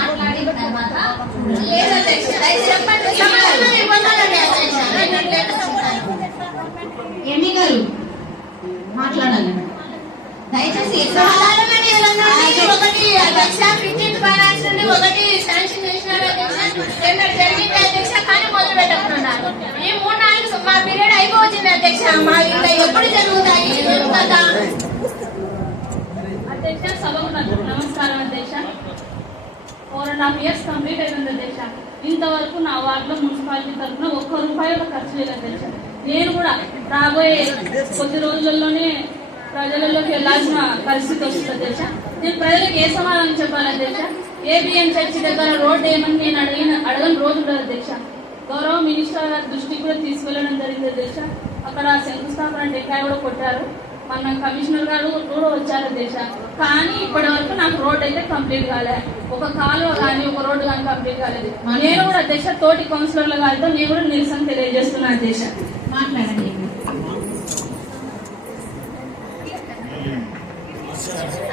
మాట్లాడిన తర్వాత ఎండి గారు మాట్లాడాలి దయచేసి. ఒకటి ఫైనాన్స్ నుండి ఒకటి శాంక్షన్ చేసినారు జరిగింది అధ్యక్ష, కానీ మొదలు పెట్టకున్నారు. ఈ 3-4 మా పీరియడ్ అయిపోతుంది అధ్యక్ష. మా ఇంట్లో ఎప్పుడు జరుగుతాయి కదా అధ్యక్ష. సభకు నమస్కారం అధ్యక్ష. 4.5 years కంప్లీట్ అయిపోయింది అధ్యక్ష. ఇంతవరకు నా వార్డులో మున్సిపాలిటీ తరఫున ₹1 ఖర్చు లేదు అధ్యక్ష. నేను కూడా రాబోయే కొద్ది రోజుల్లోనే ప్రజలలోకి వెళ్లాల్సిన పరిస్థితి వస్తుంది అధ్యక్ష. నేను ప్రజలకు ఏ సమాధానం చెప్పాలి అధ్యక్ష? ఏబిఎన్ చర్చి దగ్గర రోడ్డు ఏమని నేను అడగని రోజు ఉండదు అధ్యక్ష. గౌరవ మినిస్టర్ గారి దృష్టికి కూడా తీసుకెళ్లడం జరిగింది అధ్యక్ష. అక్కడ శంకుస్థాపన టెంకాయ కూడా కొట్టారు. మన కమిషనర్ గారు కూడా వచ్చారు అధ్యక్ష. కానీ ఇప్పటి వరకు నాకు రోడ్ అయితే కంప్లీట్ కాలేదు. ఒక కాలువ కానీ ఒక రోడ్డు కానీ కంప్లీట్ కాలేదు. నేను కూడా అధ్యక్ష తోటి కౌన్సిలర్ల గారితో నేను కూడా నిరసన తెలియజేస్తున్నాను అధ్యక్ష. మాట్లాడండి.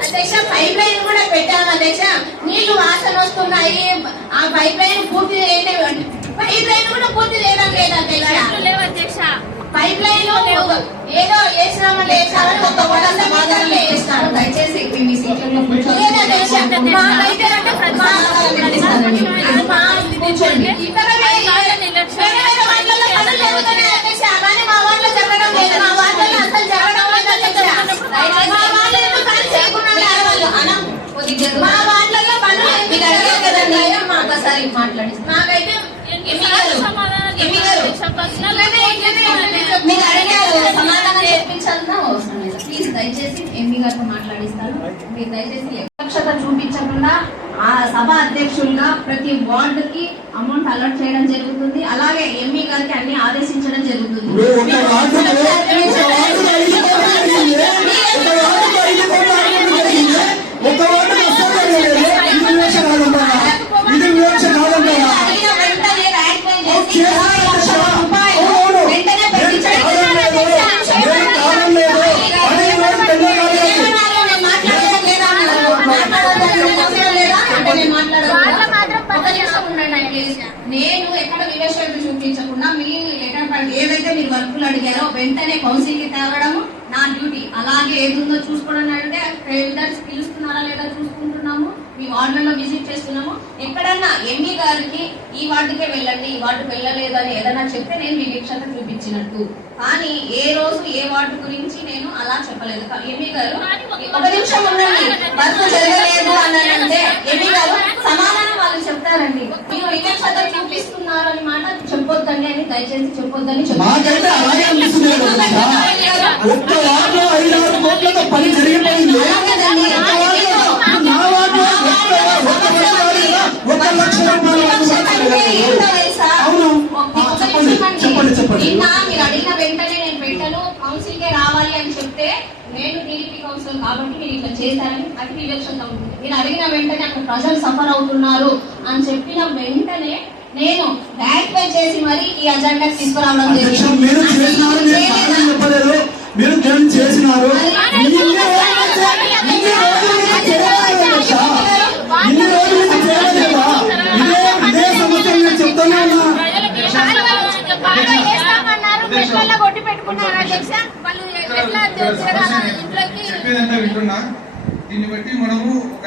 అధ్యక్ష, పైప్ లైన్ కూడా పెట్టాము అధ్యక్ష. నీళ్లు వాసన వస్తున్నాయి. ఆ పైప్ లైన్ పూర్తి చేయలేదు. పైప్ లైన్ కూడా పూర్తి చేయడం లేదు అధ్యక్ష. పైప్ లైన్ ఏదో వేసినామని వేసామని ఒక వేసినారు. దయచేసి మీ సీట్లలో కూర్చోండి. ఇతర పనులు జరుగుతున్నాయి అధ్యక్ష, కానీ మా వాటిలో జరగడం లేదు. మా వాటిలో అసలు జరగడం లేదు అధ్యక్ష. మా వాటిలో పనులు ఒకసారి మాట్లాడి మాకైతే మీరు అడిగారు సమాధానం చెప్పించాల్సిన అవసరం లేదు. ప్లీజ్ దయచేసి ఎంపీ గారితో మాట్లాడిస్తాను. మీరు దయచేసి వివక్షత చూపించకుండా ఆ సభ అధ్యక్షులుగా ప్రతి వార్డుకి అమౌంట్ అలాట్ చేయడం జరుగుతుంది. అలాగే ఎంపీ గారికి అన్ని ఆదేశించడం జరుగుతుంది. నేను ఎక్కడ వివక్షత చూపించకుండా మీ లెటర్ ఏదైతే మీరు వర్కులు అడిగారో వెంటనే కౌన్సిల్ కి తేవడము నా డ్యూటీ. అలాగే ఏదుందో చూసుకోవడం అంటే పిలుస్తున్నారా లేదా చూసుకుంటున్నాము. మీ వార్డులలో విజిట్ చేస్తున్నాము. ఎక్కడన్నా ఎంఈ గారికి ఈ వార్డుకే వెళ్ళండి, ఈ వార్డుకు వెళ్ళలేదు అని ఏదైనా చెప్తే నేను వివక్షత చూపించినట్టు. కానీ ఏ రోజు ఏ వార్డు గురించి నేను అలా చెప్పలేదు. ఎంఈ గారు ఒక నిమిషం ఉండండి. వర్క్ జరగలేదు అని అంటే ఎంఈ గారు సమాధానం వాళ్ళు చెప్తారండి. మీరు వివక్షత చూపిస్తున్నారు అని మాట చెప్పొద్దండి అని దయచేసి చెప్పొద్దని మీరు అడిగిన వెంటనే నేను పెట్టను, కౌన్సిల్ కే రావాలి అని చెప్తే నేను టీడీపీ కౌన్సిల్ కాబట్టి మీరు ఇట్లా చేశారని అది వివక్షత ఉంటుంది. మీరు అడిగిన వెంటనే అక్కడ ప్రజలు సఫర్ అవుతున్నారు అని చెప్పిన వెంటనే నేను ర్యాక్పై చేసి మరి ఈ అజెండా తీసుకురావడం కొట్టి పెట్టుకున్నారు అధ్యక్ష. వాళ్ళు ఎట్లా చెప్పేదంతా వింటున్నా. దీన్ని బట్టి మనము ఒక